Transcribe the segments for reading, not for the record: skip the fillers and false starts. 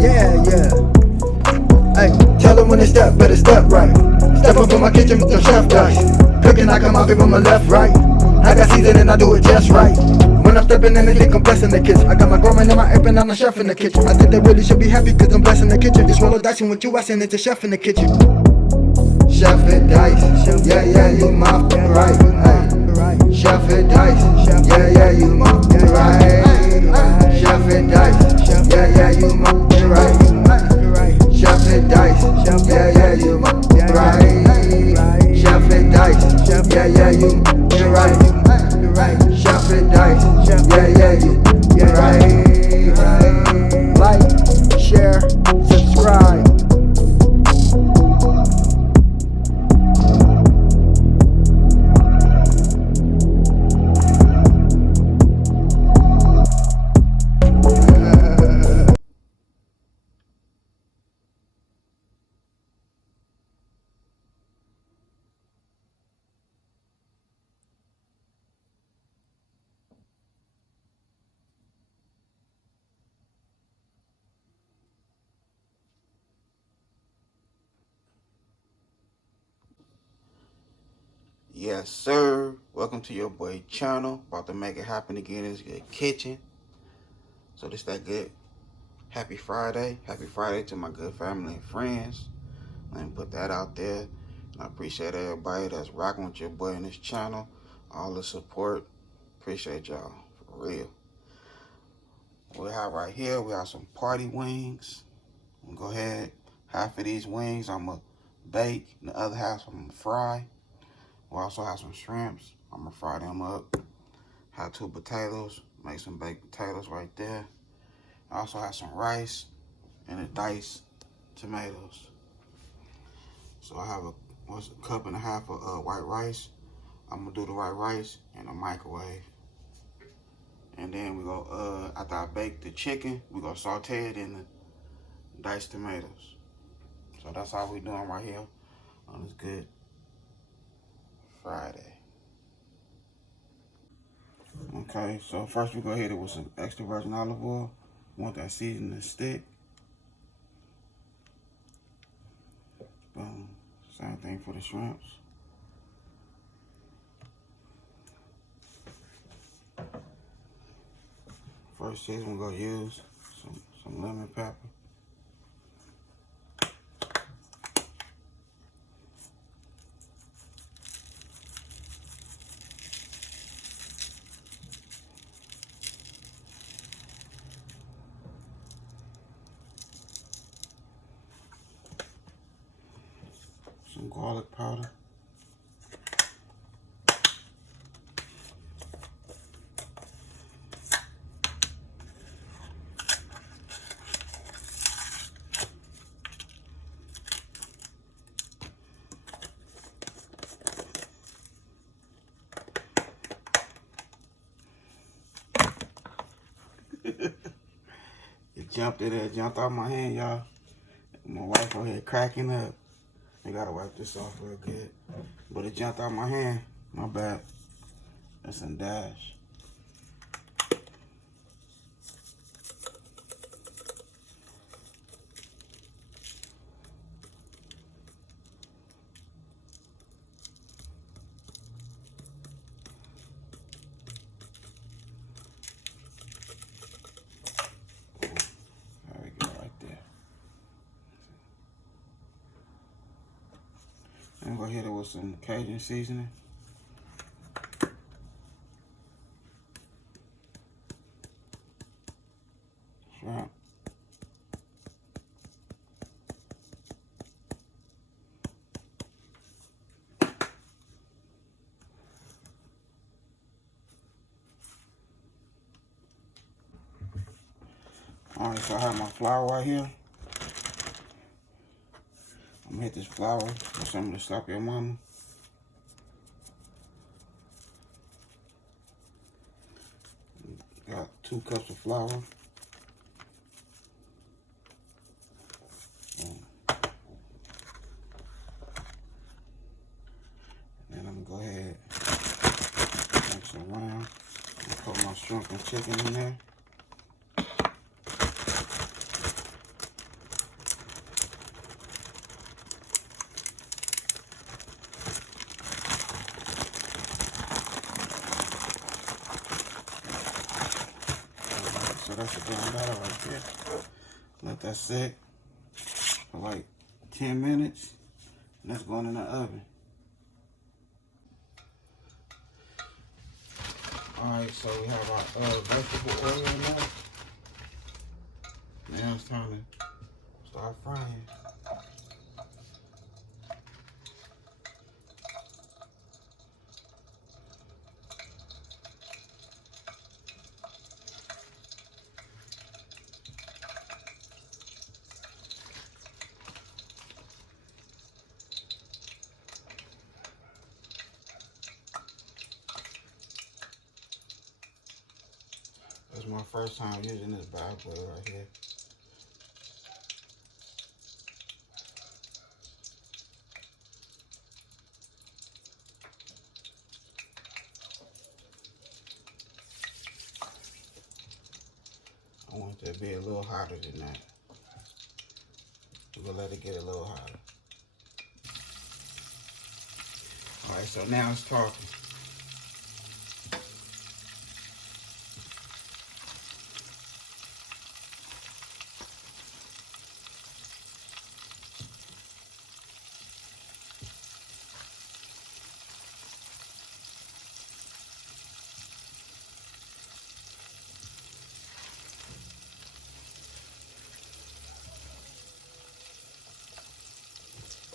Yeah, yeah. Hey, tell them when they step, better step right. Step up in my kitchen with them chef dice. Cooking, I come out from my left, right. I got season and I do it just right. When I'm stepping in, they think I'm blessing the kitchen. I got my grandma in my apron, I'm the chef in the kitchen. I think they really should be happy cause I'm blessing the kitchen. This roll of dice and with you, I send it to chef in the kitchen. Chef and dice, yeah, yeah, you my right. Hey. Chef and dice, yeah, yeah, you my right. Chef and dice, yeah, yeah, you my right. Chef and dice, yeah, yeah, you my right. Chef and dice, yeah, yeah, you right. Chef and dice, yeah, yeah, you right. Like, share, subscribe. Yes, sir. Welcome to your boy channel. About to make it happen again in this good kitchen. So this that good. Happy Friday. Happy Friday to my good family and friends. Let me put that out there. I appreciate everybody that's rocking with your boy in this channel. All the support. Appreciate y'all. For real. We have right here, we have some party wings. I'm gonna go ahead. Half of these wings I'm gonna bake. And the other half I'm gonna fry. We also have some shrimps. I'm gonna fry them up. Have 2 potatoes. Make some baked potatoes right there. I also have some rice and a diced tomatoes. So I have a 1.5 cup of white rice. I'm gonna do the white rice in a microwave. And then we go, after I bake the chicken, we gonna saute it in the diced tomatoes. So that's how we doing right here on this good Friday. Okay, so first we go hit it with some extra virgin olive oil. Want that seasoning to stick. Boom. Same thing for the shrimps. First season we're gonna use some lemon pepper. Some garlic powder. It jumped out my hand, y'all. My wife over here cracking up. I gotta wipe this off real good. But it jumped out my hand. My bad. That's some dash. There we go, right there. I'm gonna hit it with some Cajun seasoning. Shrimp. Alright, so I have my flour right here. I'm gonna hit this flour with some of the Slap Your Mama. Got 2 cups of flour. And I'm gonna go ahead and mix it around and put my shrimp and chicken in there. that's a damn batter right there. Let that sit for like 10 minutes. And that's going in the oven. Alright, so we have our vegetable oil now. Now it's time to start frying. This is my first time using this bad boy right here. I want it to be a little hotter than that. We'll let it get a little hotter. Alright, so now it's talking.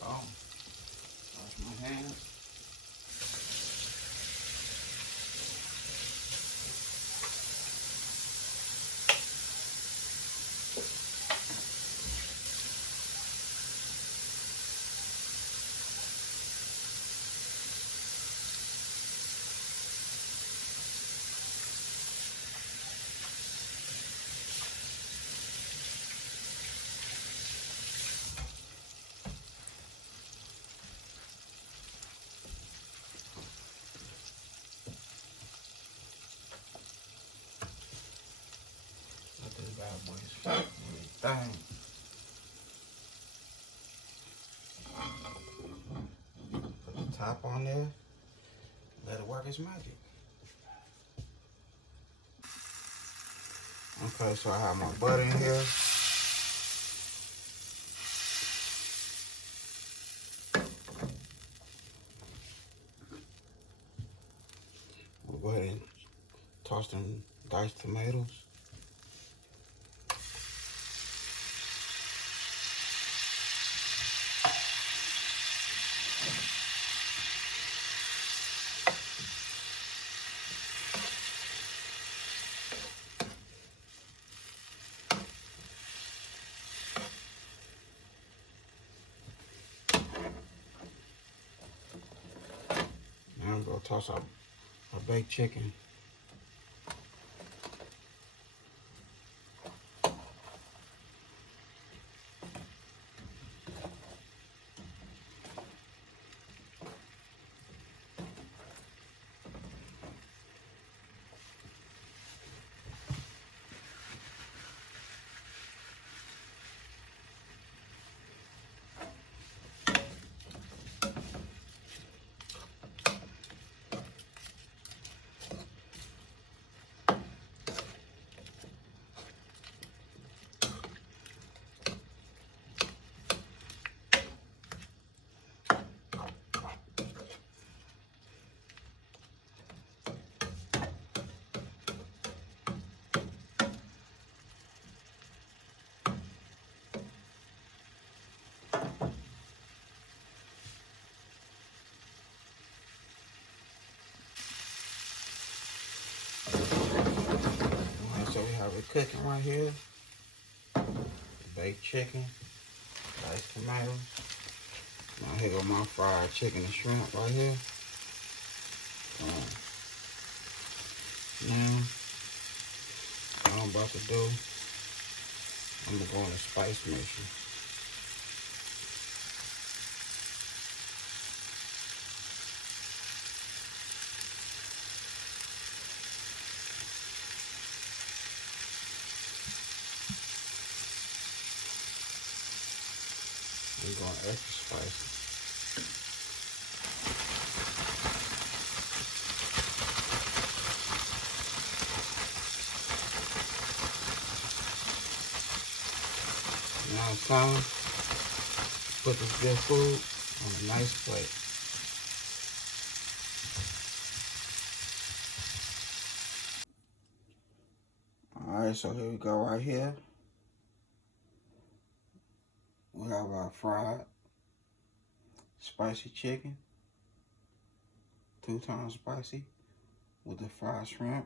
Wash my hands. Let this bad boy start doing his thing. Put the top on there. Let it work its magic. Okay, so I have my butter in here. We'll go ahead and toss them diced tomatoes. Now I'm gonna toss our baked chicken. So we have it cooking right here. Baked chicken, diced tomatoes. Now here go my fried chicken and shrimp right here. Now, what I'm about to do, I'm gonna go in the spice mixer. I'm going extra spicy. Now it's time to put this good food on a nice plate. Alright, so here we go right here. We have our fried spicy chicken, 2 times spicy, with the fried shrimp,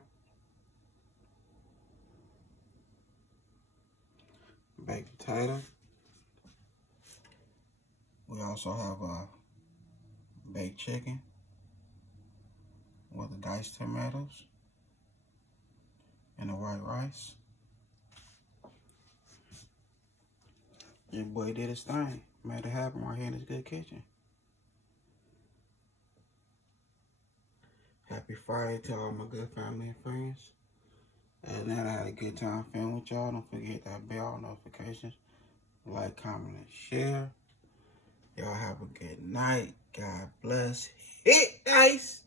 baked potato. We also have a baked chicken with the diced tomatoes and the white rice. Your boy did his thing. Made it happen right here in this good kitchen. Happy Friday to all my good family and friends. And now I had a good time filming with y'all. Don't forget that bell notifications. Like, comment, and share. Y'all have a good night. God bless. Hit dice.